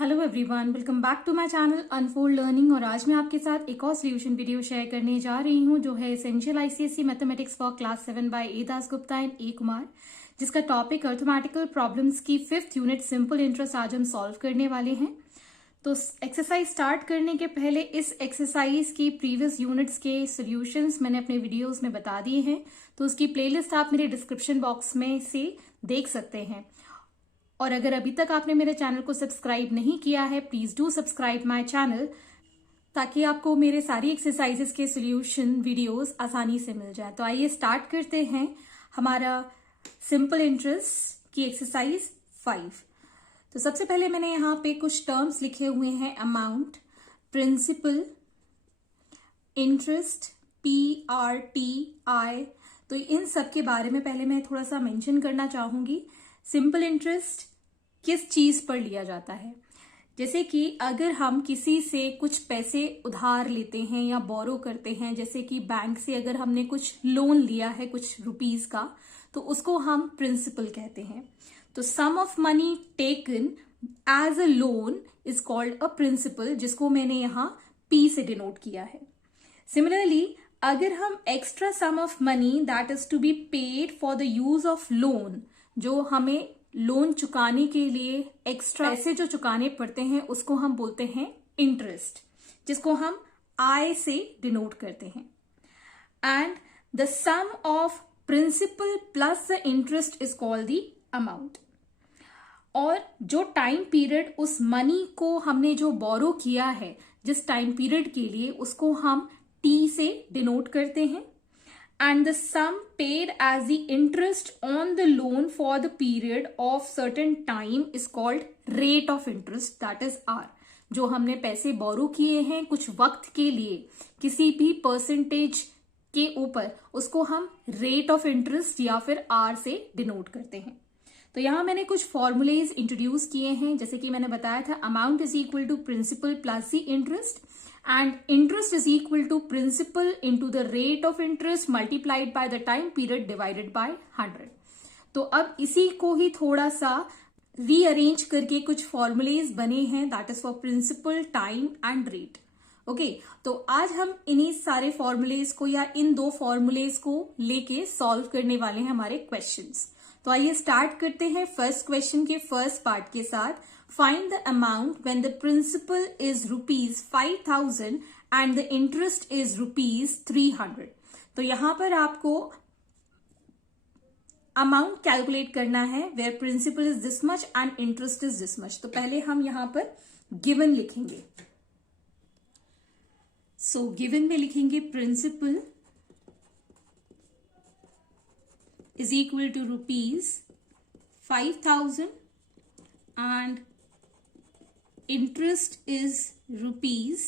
Hello everyone, welcome back to my channel Unfold Learning. और आज मैं आपके साथ एक और सॉल्यूशन वीडियो शेयर करने जा रही हूं जो है essential ICSE mathematics for class 7 by A Das Gupta and A Kumar, जिसका टॉपिक अर्थमेटिकल प्रॉब्लम्स की 5th यूनिट सिंपल इंटरेस्ट आज हम सॉल्व करने वाले हैं। तो एक्सरसाइज स्टार्ट करने के पहले इस एक्सरसाइज की प्रीवियस यूनिट्स के सॉल्यूशंस मैंने अपने वीडियोस में बता दिए हैं, तो उसकी प्लेलिस्ट आप मेरे डिस्क्रिप्शन बॉक्स में से देख सकते हैं। और अगर अभी तक आपने मेरे चैनल को सब्सक्राइब नहीं किया है, please do subscribe my channel ताकि आपको मेरे सारी एक्सरसाइजेस के सॉल्यूशन वीडियोस आसानी से मिल जाए। तो आइए स्टार्ट करते हैं हमारा सिंपल इंटरेस्ट की एक्सरसाइज 5। तो सबसे पहले मैंने यहाँ पे कुछ टर्म्स लिखे हुए हैं, अमाउंट, प्रिंसिपल, इंटरेस्ट, PRTI। तो इन सब के बारे में पहले मैं थोड़ा सा मेंशन करना चाहूंगी। सिंपल इंटरेस्ट किस चीज पर लिया जाता है, जैसे कि अगर हम किसी से कुछ पैसे उधार लेते हैं या बोरो करते हैं, जैसे कि बैंक से अगर हमने कुछ लोन लिया है कुछ रुपीस का, तो उसको हम प्रिंसिपल कहते हैं। तो sum of money taken as a loan is called a principal, जिसको मैंने यहाँ P से डिनोट किया है। सिमिलरली अगर हम extra sum of money that is to be paid for the use of loan, जो हमें लोन चुकाने के लिए एक्स्ट्रा पैसे जो चुकाने पड़ते हैं, उसको हम बोलते हैं इंटरेस्ट, जिसको हम I से डिनोट करते हैं। And the sum of principal plus the interest is called the amount. और जो टाइम पीरियड उस मनी को हमने जो बोरो किया है जिस टाइम पीरियड के लिए, उसको हम T से डिनोट करते हैं। And the sum paid as the interest on the loan for the period of certain time is called rate of interest, that is R। जो हमने पैसे बोरो किए हैं कुछ वक्त के लिए किसी भी परसेंटेज के ऊपर, उसको हम रेट ऑफ इंटरेस्ट या फिर R से डिनोट करते हैं। तो यहां मैंने कुछ फॉर्मूलेज इंट्रोड्यूस किए हैं, जैसे कि मैंने बताया था amount is equal to principal plus the interest, and interest is equal to principal into the rate of interest multiplied by the time period divided by 100। तो अब इसी को ही थोड़ा सा रीअरेंज करके कुछ फॉर्मूलेज बने हैं, that is for principal, time and rate. Okay, तो आज हम इन्हीं सारे फॉर्मूलेज को या इन दो फॉर्मूलेज को लेके सॉल्व करने वाले हैं हमारे क्वेश्चंस। तो आइए स्टार्ट करते हैं फर्स्ट क्वेश्चन के फर्स्ट पार्ट के साथ। Find the amount when the principal is rupees 5,000 and the interest is rupees 300। तो यहां पर आपको अमाउंट कैलकुलेट करना है where principal is this much and interest is this much। तो पहले हम यहां पर given लिखेंगे। So given में लिखेंगे principal is equal to rupees 5,000 and interest is rupees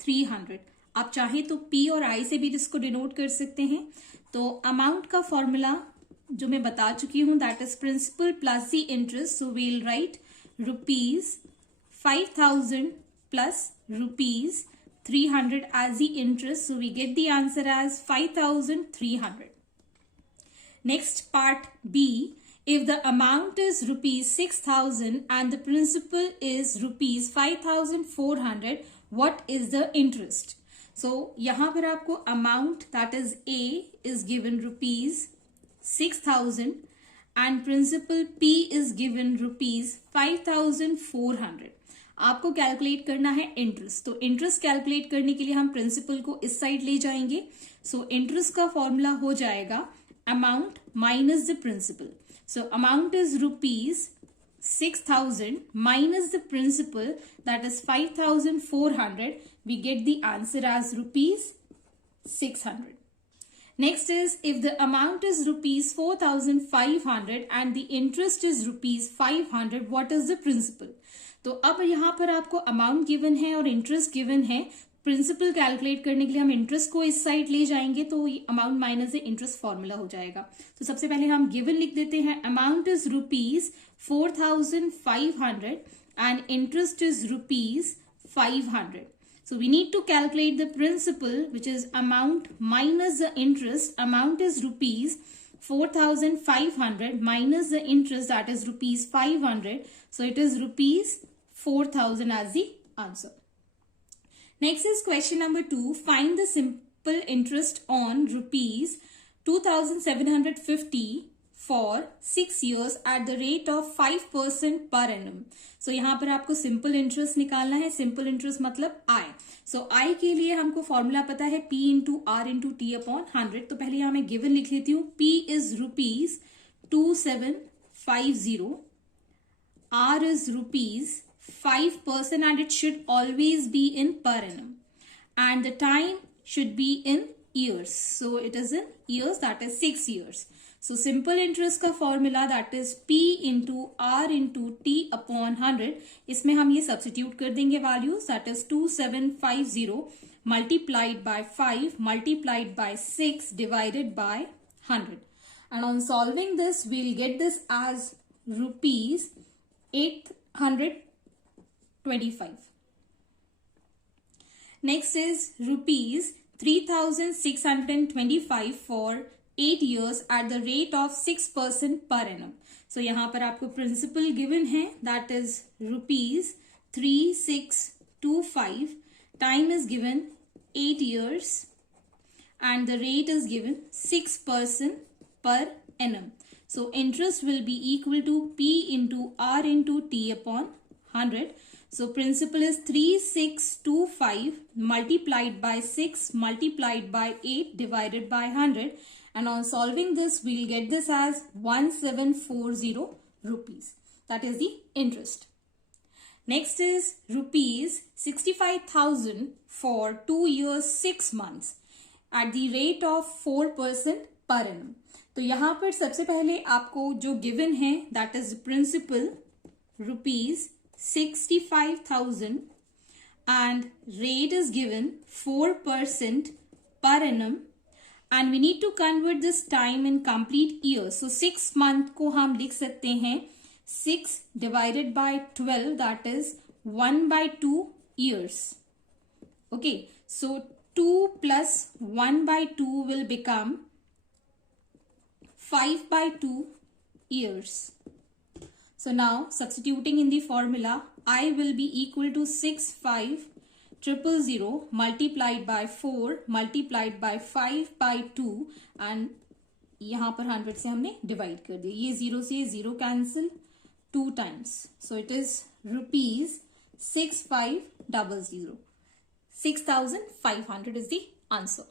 300। आप चाहे तो P और I से भी इसको डिनोट कर सकते हैं। तो अमाउंट का फॉर्मूला जो मैं बता चुकी हूं, that is principal plus the interest. So we'll write rupees 5,000 plus rupees 300 as the interest. So we get the answer as 5,300। Next part B, if the amount is rupees 6,000 and the principal is rupees 5,400, what is the interest? So यहाँ पर आपको amount that is A is given rupees 6,000 and principal P is given rupees 5,400। आपको calculate करना है interest. तो interest calculate करने के लिए हम प्रिंसिपल को इस साइड ले जाएंगे। सो इंटरेस्ट का फॉर्मूला हो जाएगा amount minus the principal. So amount is rupees 6,000 minus the principal, that is 5,400. We get the answer as rupees 600. Next is if the amount is rupees 4,500 and the interest is rupees 500, what is the principal? तो अब यहाँ पर आपको amount given है और interest given है। Principal calculate करने के लिए हम इंटरेस्ट को इस साइड ले जाएंगे, तो अमाउंट माइनस से इंटरेस्ट फॉर्मूला हो जाएगा। तो सबसे पहले हम गिवन लिख देते हैं। Amount is rupees 4,500 and interest is rupees 500। So we need to calculate the principal which is amount minus the interest. Amount is rupees 4,500 minus the interest, that is rupees 500. So it is rupees 4,000 as the answer. Next is question number 2. Find the simple interest on rupees 2,750 for 6 years at the rate of 5% per annum. So यहाँ पर आपको simple interest निकालना है. Simple interest मतलब I. So I के लिए हमको formula पता है P into R into T upon 100. तो पहले यहाँ मैं गिवन लिख लेती हूँ. P is rupees 2750. R is rupees 5% and it should always be in per annum. And the time should be in years. So it is in years, that is 6 years. So simple interest का formula that is P into R into T upon 100. इसमें हम ये substitute कर देंगे values, that is 2750 multiplied by 5 multiplied by 6 divided by 100. And on solving this, we'll get this as rupees 825. Next is rupees 3,625 for 8 years at the rate of 6% per annum. So यहाँ पर आपको principal given है, that is rupees 3,625. Time is given 8 years and the rate is given 6% per annum. So interest will be equal to P into R into T upon 100. So principal is 3,625 multiplied by 6 multiplied by 8 divided by 100. And on solving this, we'll get this as 1740 rupees. That is the interest. Next is rupees 65,000 for 2 years 6 months at the rate of 4% per annum. तो यहाँ पर सबसे पहले आपको जो given है that is principal rupees 65,000 and rate is given 4% per annum and we need to convert this time in complete years. So 6 month को हम लिख सकते हैं 6 divided by 12, that is 1/2 years. Okay, so 2 plus 1/2 will become 5/2 years. So now substituting in the formula, I will be equal to 65,000 multiplied by 4 multiplied by 5/2 and यहाँ पर 100 से हमने divide कर दिया. ये 0 से 0 cancel 2 times. So it is rupees 6500. 6,500 is the answer.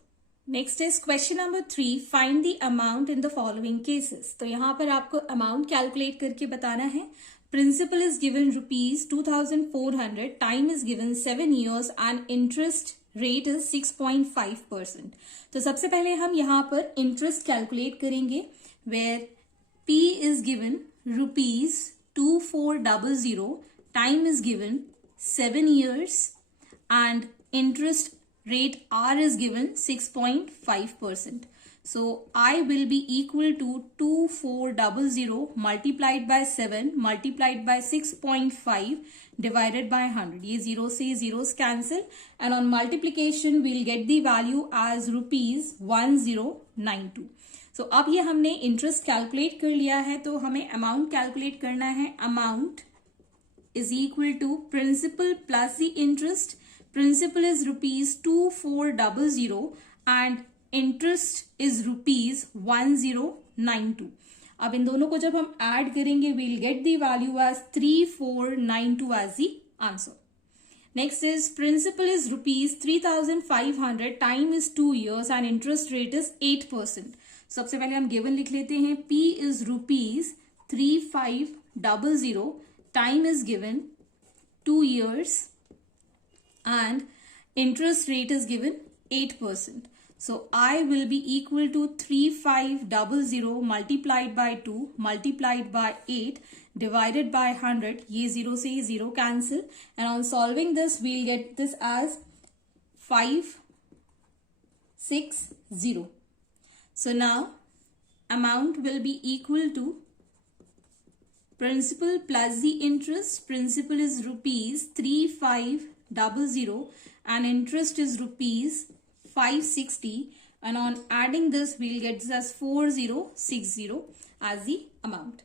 Next is question number 3. Find the amount in the following cases. तो यहाँ पर आपको amount calculate करके बताना है. Principal is given rupees 2,400. Time is given 7 years and interest rate is 6.5%. तो सबसे पहले हम यहाँ पर interest calculate करेंगे where P is given rupees 2,400. Time is given 7 years and interest rate R is given 6.5%. So I will be equal to 2,400 multiplied by 7 multiplied by 6.5 divided by 100. ये 0 से zeros cancel and on multiplication we'll get the value as rupees 1092. So अब ये हमने interest calculate कर लिया है तो हमें amount calculate करना है. Amount is equal to principal plus the interest. Principal is rupees 2,400 and interest is rupees 1092. अब इन दोनों को जब हम ऐड करेंगे we'll get the value as 3,492 as the answer. Next is principal is rupees 3,500. Time is 2 years and interest rate is 8%. सबसे पहले हम given लिख लेते हैं. P is rupees 3,500. Time is given 2 years and interest rate is given 8%. So I will be equal to 3,500 multiplied by 2 multiplied by 8 divided by 100. ये 0 से 0 cancel and on solving this we'll get this as 560. So now amount will be equal to principal plus the interest. Principal is rupees 3,500 and interest is rupees 560 and on adding this we'll get this as 4,060 as the amount.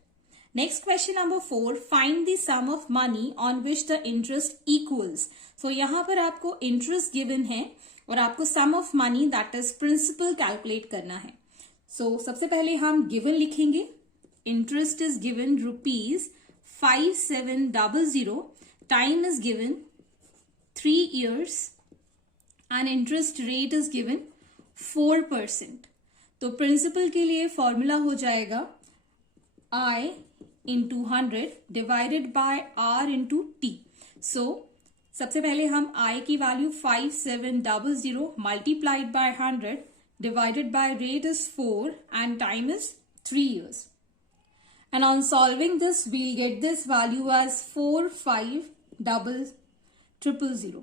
Next question number 4, find the sum of money on which the interest equals. So यहाँ पर आपको interest given है और आपको sum of money that is principal calculate करना है। So सबसे पहले हम गिवन लिखेंगे। Interest is given ₹5700, time is given 3 years and interest rate is given 4%। तो प्रिंसिपल के लिए फॉर्मूला हो जाएगा I into 100 divided bye R into T। सो सबसे पहले हम I की value 5700 multiplied by 100 divided by rate is 4 and time is 3 years। And on solving this, we'll get this value as 45000.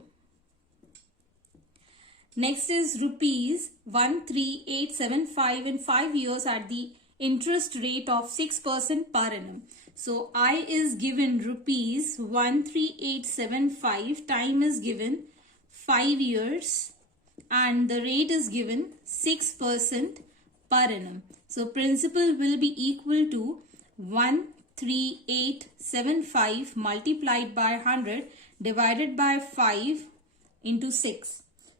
Next is ₹13875 in 5 years at the interest rate of 6% per annum. So I is given ₹13875, time is given 5 years and the rate is given 6% per annum. So principal will be equal to 13875 multiplied by 100 divided by 5 into 6.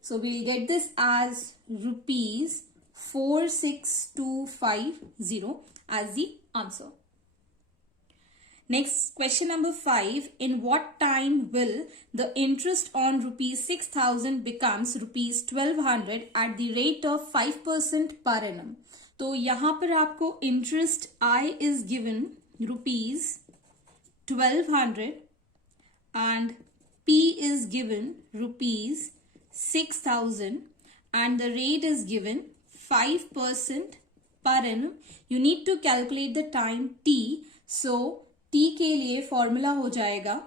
So we'll get this as ₹46250 as the answer. Next, question number 5. In what time will the interest on ₹6,000 becomes ₹1,200 at the rate of 5% per annum? तो यहाँ पर आपको interest I is given ₹1,200 and P is given ₹6,000 and the rate is given 5% per annum. You need to calculate the time T. So T के लिए formula हो जाएगा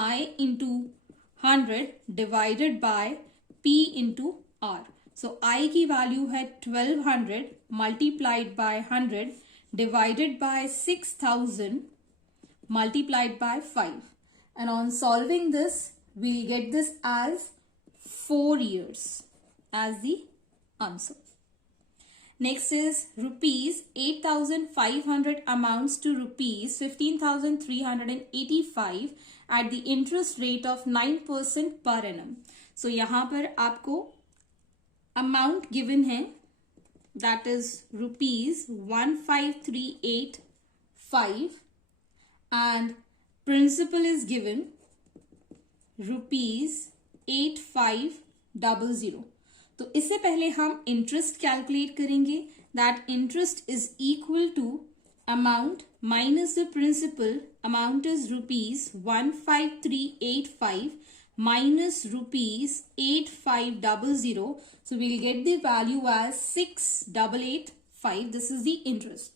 I into 100 divided by P into R. So I की value है 1200 multiplied by 100 divided by 6000 multiplied by 5. And on solving this, we'll get this as 4 years as the answer. Next is ₹8,500 amounts to ₹15,385 at the interest rate of 9% per annum. So यहाँ पर आपको amount given है that is ₹15,385 and principal is given ₹8,500. तो इससे पहले हम interest calculate करेंगे। That interest is equal to amount minus the principal. Amount is ₹15,385 minus ₹8,500. So we'll get the value as 6,885. This is the interest.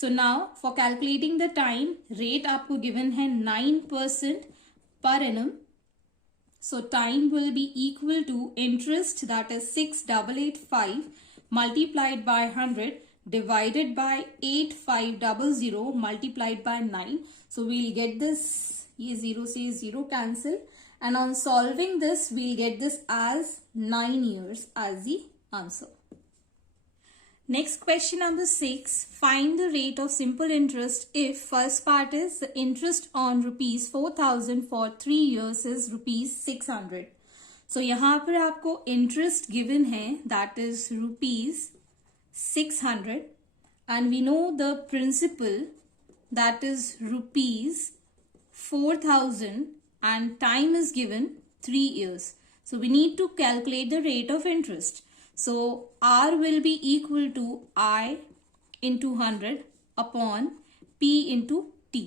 So now for calculating the time, rate आपको given है 9% per annum. So time will be equal to interest that is 6,885 multiplied by 100 divided by 8,500 multiplied by 9. So we'll get this, ये 0 से 0 cancel. And on solving this, we'll get this as 9 years as the answer. Next question number 6. Find the rate of simple interest if first part is the interest on ₹4,000 for 3 years is ₹600. So यहाँ पर आपको interest given है that is ₹600 and we know the principal that is ₹4,000 and time is given 3 years. So we need to calculate the rate of interest. So R will be equal to I into 100 upon P into T.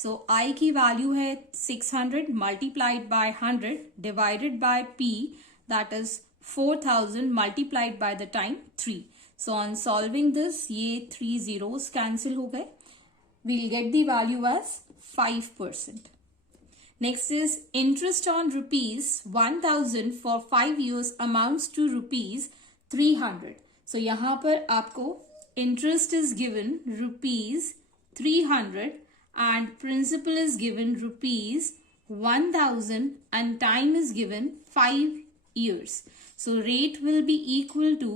So I की value है 600 multiplied by 100 divided by P that is 4,000 multiplied by the time 3. So on solving this, ये 3 zeros cancel हो गए. We'll get the value as 5%. Next is interest on ₹1,000 for 5 years amounts to ₹300. So यहाँ पर आपको interest is given ₹300 and principal is given ₹1,000 and time is given 5 years. So rate will be equal to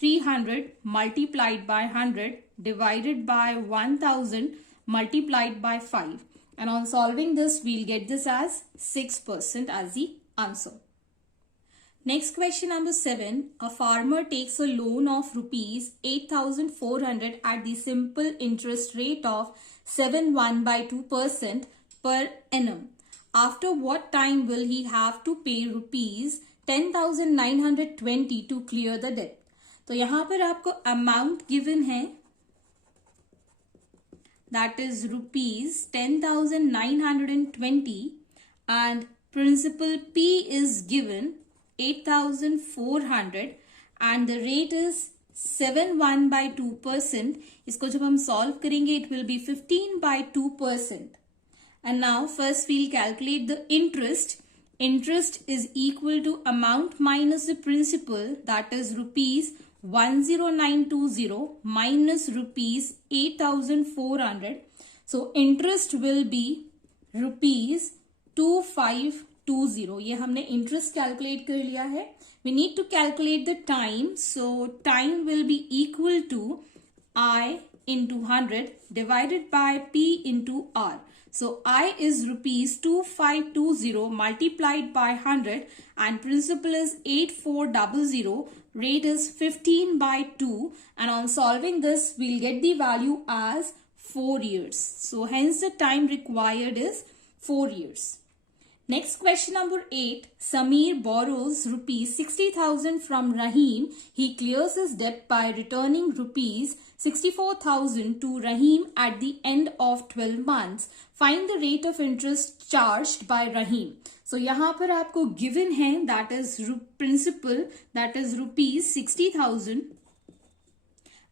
300 multiplied by 100 divided by 1000 multiplied by 5. And on solving this, we'll get this as 6% as the answer. Next question number 7. A farmer takes a loan of rupees 8,400 at the simple interest rate of 7.1/2% per annum. After what time will he have to pay rupees 10,920 to clear the debt? तो यहाँ पर आपको amount given है, that is rupees 10,920, and principal P is given 8,400 and the rate is 7.1/2%. इसको जब हम solve करेंगे it will be 15/2%. And now first we'll calculate the interest. Interest is equal to amount minus the principal, that is rupees 10920 minus rupees 8,400. So interest will be rupees 2520. ये हमने interest calculate कर लिया है. We need to calculate the time. So time will be equal to I into 100 divided by P into R. So I is rupees 2520 multiplied by 100 and principal is 8400. Rate is 15/2, and on solving this we'll get the value as 4 years. So hence the time required is 4 years. Next question number 8. Samir borrows rupees 60,000 from Rahim. He clears his debt by returning rupees 64,000 to Rahim at the end of 12 months. Find the rate of interest charged by Rahim. So यहाँ पर आपको given है, that is principal, that is rupees 60,000,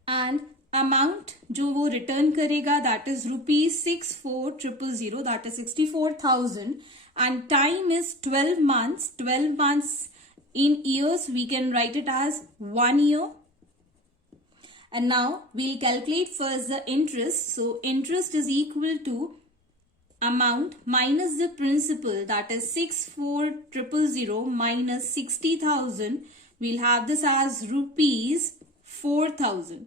and amount जो वो return करेगा that is rupees 64,000, that is 64,000, and time is 12 months. 12 months in years we can write it as 1 year. And now we'll calculate first the interest. So interest is equal to amount minus the principal, that is 64,000 minus 60,000. We'll have this as rupees 4,000.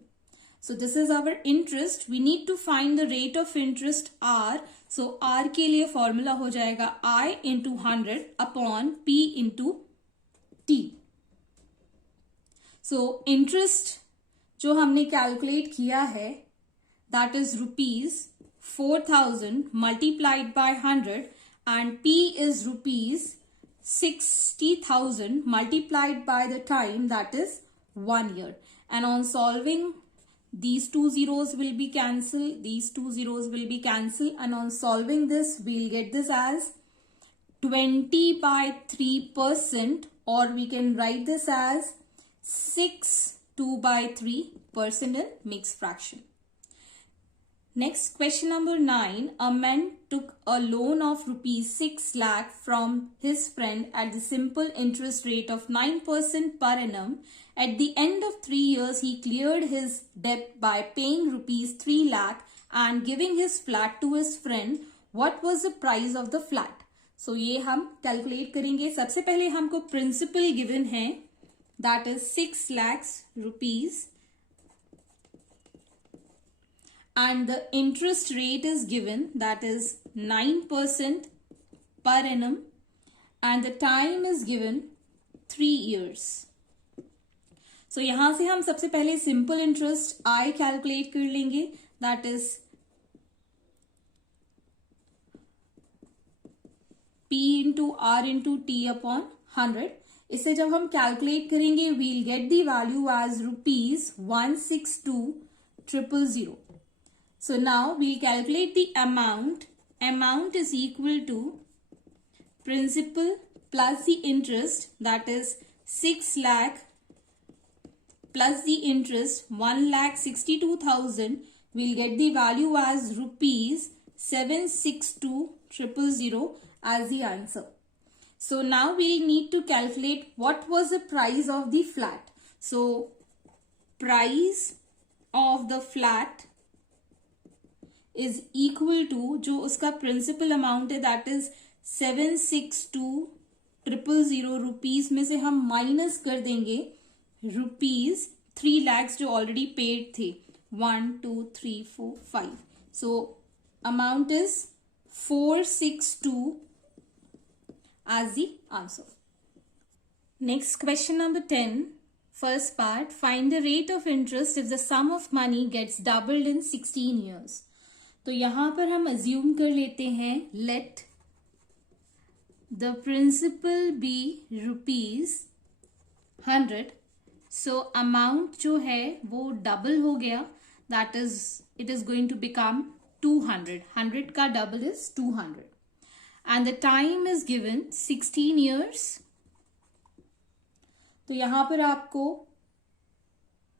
So this is our interest. We need to find the rate of interest R. So R के लिए formula हो जाएगा I into 100 upon P into T. So interest जो हमने calculate किया है that is rupees 4,000 multiplied by 100 and P is rupees 60,000 multiplied by the time, that is 1 year. And on solving, these two zeros will be cancelled, these two zeros will be cancelled, and on solving this we'll get this as 20/3%, or we can write this as 6/2/3% in mixed fraction. Next, question number 9. A man took a loan of rupees 6 lakh from his friend at the simple interest rate of 9% per annum. At the end of 3 years, he cleared his debt by paying rupees 3 lakh and giving his flat to his friend. What was the price of the flat? So ये हम calculate करेंगे. सबसे पहले हमको principal given है, that is 6 lakhs rupees. And the interest rate is given, that is 9% per annum, and the time is given 3 years. So यहाँ से हम सबसे पहले simple interest I calculate कर लेंगे, that is P into R into T upon 100. इसे जब हम calculate करेंगे we'll get the value as rupees 162,000. So now we'll calculate the amount. Amount is equal to principal plus the interest, that is 6 lakh plus the interest 1,62,000. We'll get the value as rupees 762,000 as the answer. So now we'll need to calculate what was the price of the flat. So price of the flat is equal to जो उसका principal amount है that is 762,000 rupees में से हम minus कर देंगे rupees 3 lakhs जो already paid थे. 1, 2, 3, 4, 5. So amount is 462 as the answer. Next, question number 10. First part, find the rate of interest if the sum of money gets doubled in 16 years. तो यहाँ पर हम assume कर लेते हैं let the principal be ₹100. So amount जो है वो double हो गया, that is it is going to become 200. 100 का double is 200 and the time is given 16 years. तो यहां पर आपको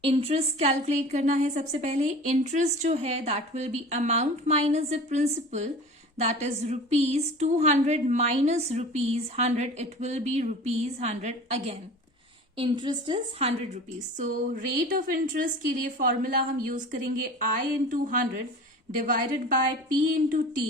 इंटरेस्ट कैलकुलेट करना है. सबसे पहले इंटरेस्ट जो है that will be amount minus the principal, that is ₹200 minus ₹100. It will be ₹100 again. Interest is ₹100. So rate of interest के लिए फॉर्मूला हम यूज करेंगे I into 100 divided by P into T.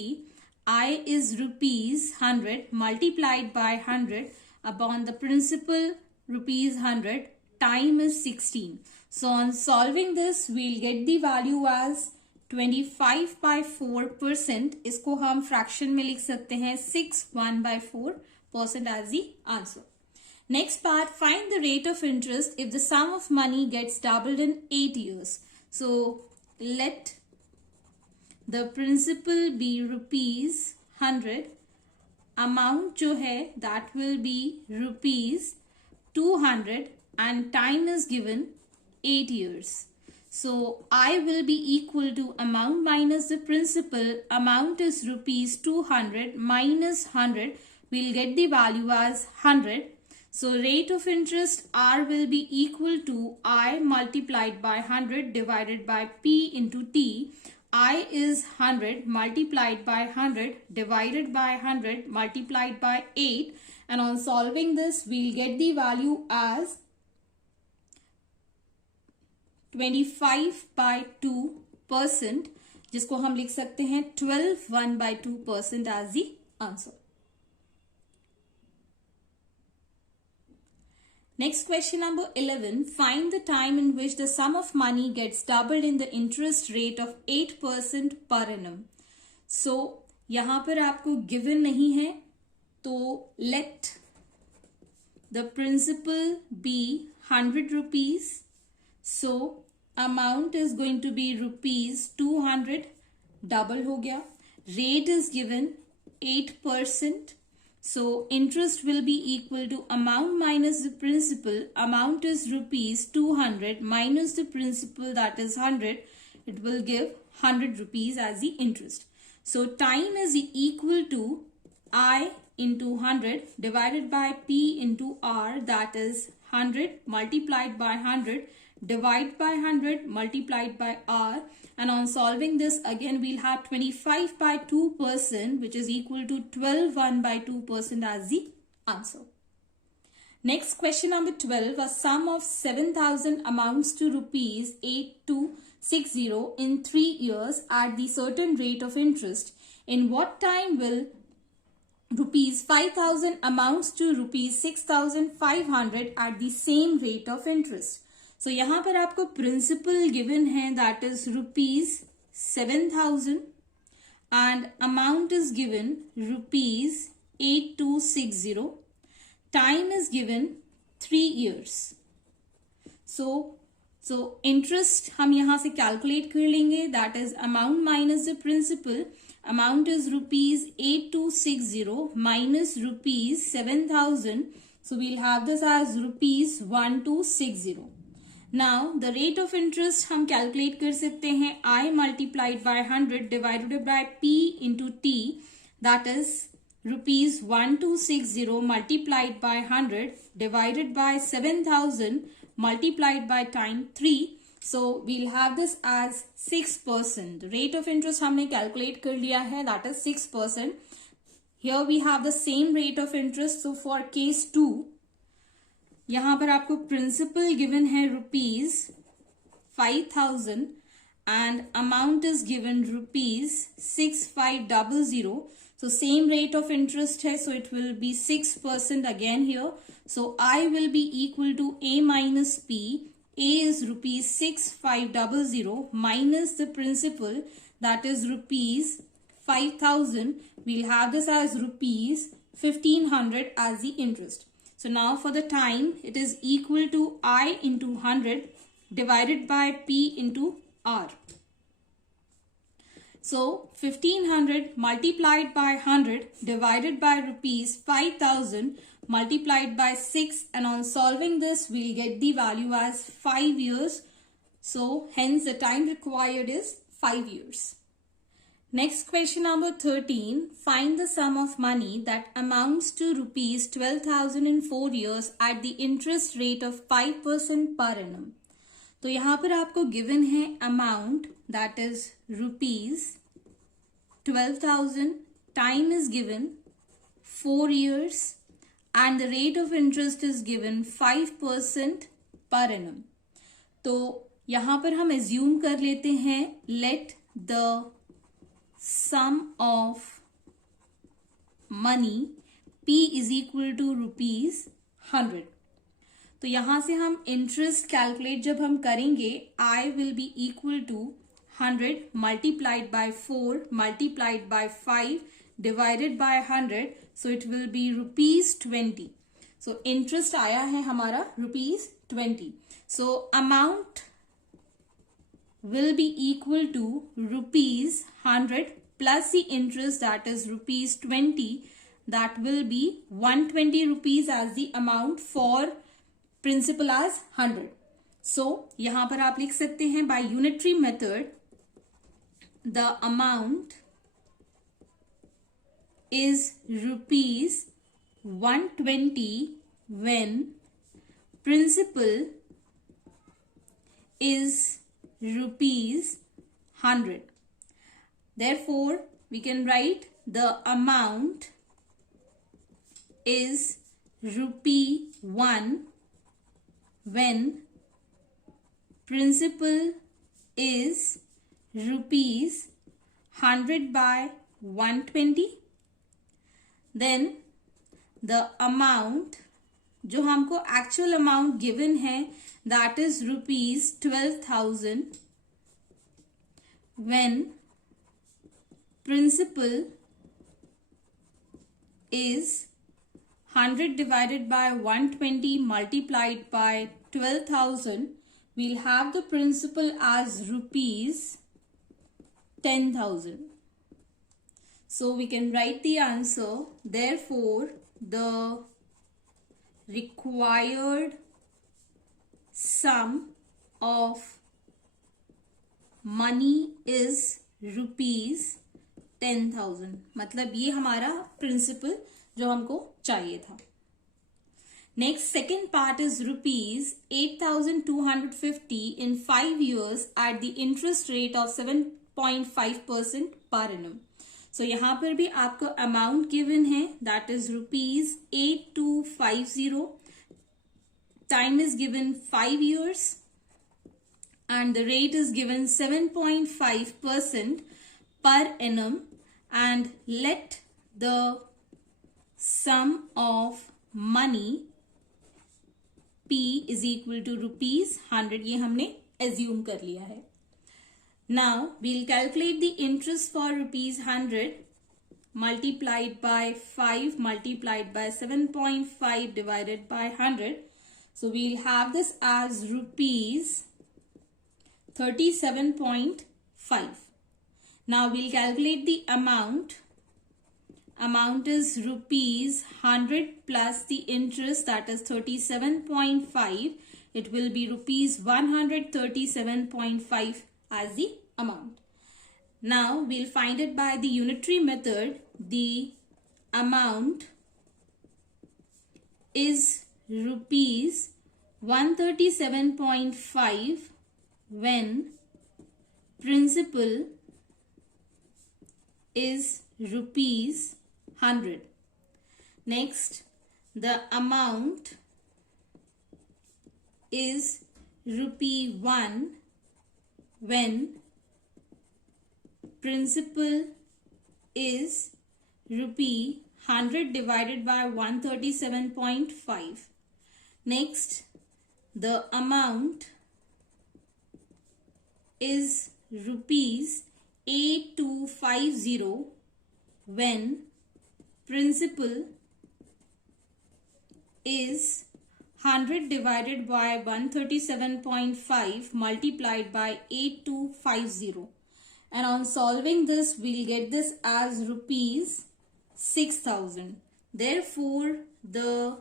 I is ₹100 multiplied by 100 upon the principal ₹100. Time is 16. So on solving this, we'll get the value as 25/4%. इसको हम fraction में लिख सकते हैं 6/1/4% as the answer. Next part, find the rate of interest if the sum of money gets doubled in 8 years. So let the principal be ₹100. Amount जो है that will be ₹200 and time is given 8 years. So I will be equal to amount minus the principal. Amount is ₹200 minus 100. We'll get the value as 100. So rate of interest R will be equal to I multiplied by 100 divided by P into T. I is 100 multiplied by 100 divided by 100 multiplied by 8. And on solving this, we'll get the value as 25/2%, जिसको हम लिख सकते हैं 12/1/2% as the answer. Next, question number 11. Find the time in which the sum of money gets doubled in the interest rate of 8% per annum. So यहाँ पर आपको given नहीं है, तो let the principal be ₹100. So amount is going to be ₹200. Double हो गया. Rate is given 8%. So interest will be equal to amount minus the principal. Amount is ₹200 minus the principal, that is 100. It will give ₹100 as the interest. So time is equal to I into 100 divided by P into R, that is 100 multiplied by 100 divided by 100 multiplied by R. And on solving this, again we'll have 25/2%, which is equal to 12/1/2% as the answer. Next, question number 12. A sum of 7,000 amounts to ₹8260 in 3 years at the certain rate of interest. In what time will ₹5,000 amounts to ₹6,500 at the same rate of interest? So यहाँ पर आपको principal given है, that is ₹7,000 and amount is given ₹8260. Time is given 3 years. So interest हम यहाँ से calculate कर लेंगे, that is amount minus the principal. Amount is ₹8260 minus ₹7,000. So we'll have this as ₹1260. Now the rate of interest हम calculate कर सकते हैं I multiplied by 100 divided by P into T, that is ₹1260 multiplied by 100 divided by 7,000 multiplied by time 3. So we'll have this as 6%. Rate of interest हमने calculate कर लिया है, that is 6%. Here we have the same rate of interest. So for case 2, यहाँ पर आपको principal given है ₹5,000 and amount is given ₹6,500. So same rate of interest है, so it will be 6% again here. So I will be equal to A minus P. A is rupees 6500 minus the principal, that is rupees 5000. We'll have this as rupees 1500 as the interest. So now for the time, it is equal to I into 100 divided by P into R. So 1500 multiplied by 100 divided by rupees 5000 multiplied by 6, and on solving this we'll get the value as 5 years. So hence the time required is 5 years. Next question number 13. Find the sum of money that amounts to rupees 12,000 in 4 years at the interest rate of 5% per annum. तो यहाँ पर आपको given है amount, that is rupees 12,000, time is given 4 years and the rate of interest is given 5% per annum. तो यहाँ पर हम assume कर लेते हैं let the sum of money P is equal to rupees 100. तो यहां से हम इंटरेस्ट कैलकुलेट जब हम करेंगे, I will be equal to 100 multiplied by 4 multiplied by 5 divided by 100, so it will be rupees 20. So interest आया है हमारा rupees 20. So amount will be equal to rupees 100 plus the interest, that is rupees 20, that will be 120 rupees as the amount for principal as 100. So यहाँ पर आप लिख सकते हैं by unitary method the amount is rupees 120 when principal is rupees 100. Therefore, we can write the amount is rupee 1 when principal is rupees 100 by 120. Then the amount जो हमको actual amount given है, that is rupees 12,000 when principal is 100 divided by 120 multiplied by 12,000. We'll have the principal as rupees 10,000. So we can write the answer. Therefore, the required sum of money is rupees 10,000. मतलब ये हमारा principal जो हमको चाहिए था. Next, second part is rupees 8,250 in 5 years at the interest rate of 7.5% per annum. So यहाँ पर भी आपको amount given है, that is rupees 8250. Time is given 5 years and the rate is given 7.5% per annum, and let the sum of money P is equal to rupees 100. ये हमने assume कर लिया है. Now we'll calculate the interest for rupees 100 multiplied by 5 multiplied by 7.5 divided by 100. So we'll have this as rupees 37.5. Now we'll calculate the amount. Amount is rupees 100 plus the interest, that is 37.5. It will be rupees 137.5 as the amount. Now we'll find it by the unitary method. The amount is rupees 137.5 when principal is rupees 100. Next, the amount is rupee 1 when principal is rupee 100 divided by 137.5. Next, the amount is rupees 8250 when principal is 100 divided by 137.5 multiplied by 8250. And on solving this, we'll get this as rupees 6000. Therefore, the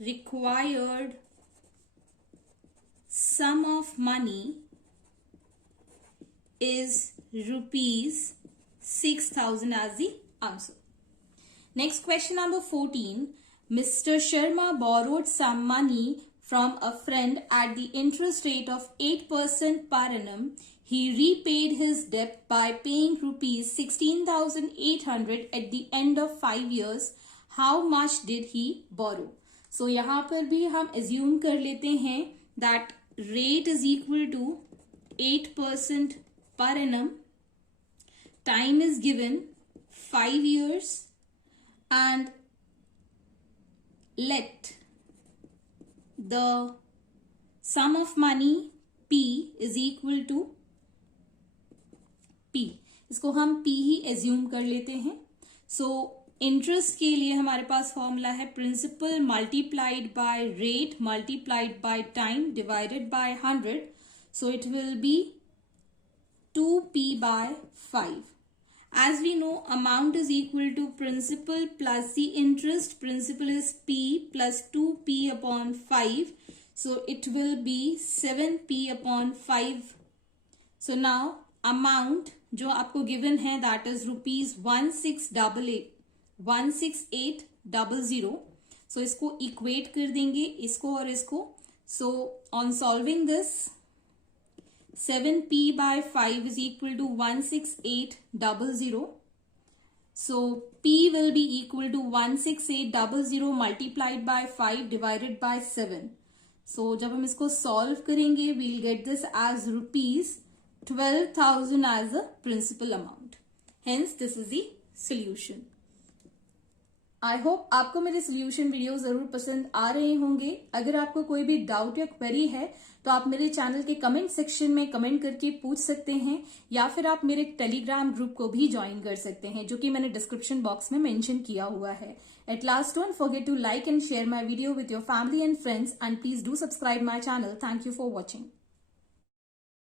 required sum of money is rupees 6000 as the answer. Next question number 14. Mr. Sharma borrowed some money from a friend at the interest rate of 8% per annum. He repaid his debt by paying rupees 16,800 at the end of 5 years. How much did he borrow? So यहाँ पर भी हम assume कर लेते हैं that rate is equal to 8% per annum. Time is given 5 years and let the sum of money P is equal to P. इसको हम P ही assume कर लेते हैं. So इंटरेस्ट के लिए हमारे पास फॉर्मूला है principal multiplied by rate multiplied by time divided by 100. So it will be 2P by 5. As we know, amount is equal to principal plus the interest. Principal is P plus 2P upon 5. So it will be 7P upon 5. So now amount जो आपको given है that is rupees 16800. So इसको equate कर देंगे इसको और इसको. So on solving this, 7P by 5 is equal to 16800. So P will be equal to 16800 multiplied by 5 divided by 7. So जब हम इसको solve करेंगे, we'll get this as rupees 12,000 as a principal amount. Hence, this is the solution. I hope आपको मेरे solution video जरूर पसंद आ रहे होंगे. अगर आपको कोई भी डाउट या क्वेरी है तो आप मेरे चैनल के कमेंट सेक्शन में कमेंट करके पूछ सकते हैं या फिर आप मेरे टेलीग्राम ग्रुप को भी ज्वाइन कर सकते हैं जो कि मैंने डिस्क्रिप्शन बॉक्स में मेंशन किया हुआ है. At last, don't forget to like and share my video with your family and friends and please do subscribe my channel. Thank you for watching.